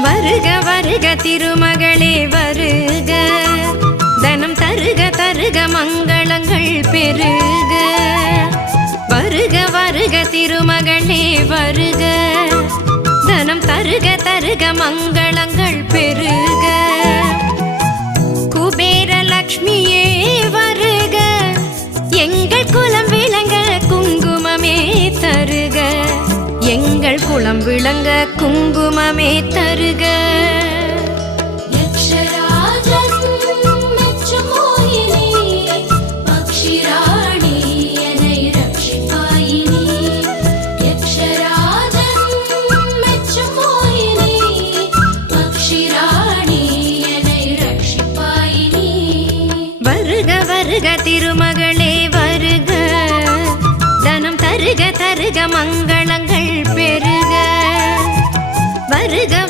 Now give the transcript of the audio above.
வருக வருக திருமகளே வருக, தனம் தருக தருக மங்களங்கள் பெருக. வருக வருக திருமகளே வருக, தனம் தருக தருக மங்களங்கள் பெருக. குபேர லக்ஷ்மியே வருக, எங்கள் குலம் விளங்க குங்குமமே தருக, எங்கள் குலம் விளங்க குங்குமமே தருக. வருக திருமகளே வருக, தனம் தருக தருக மங்க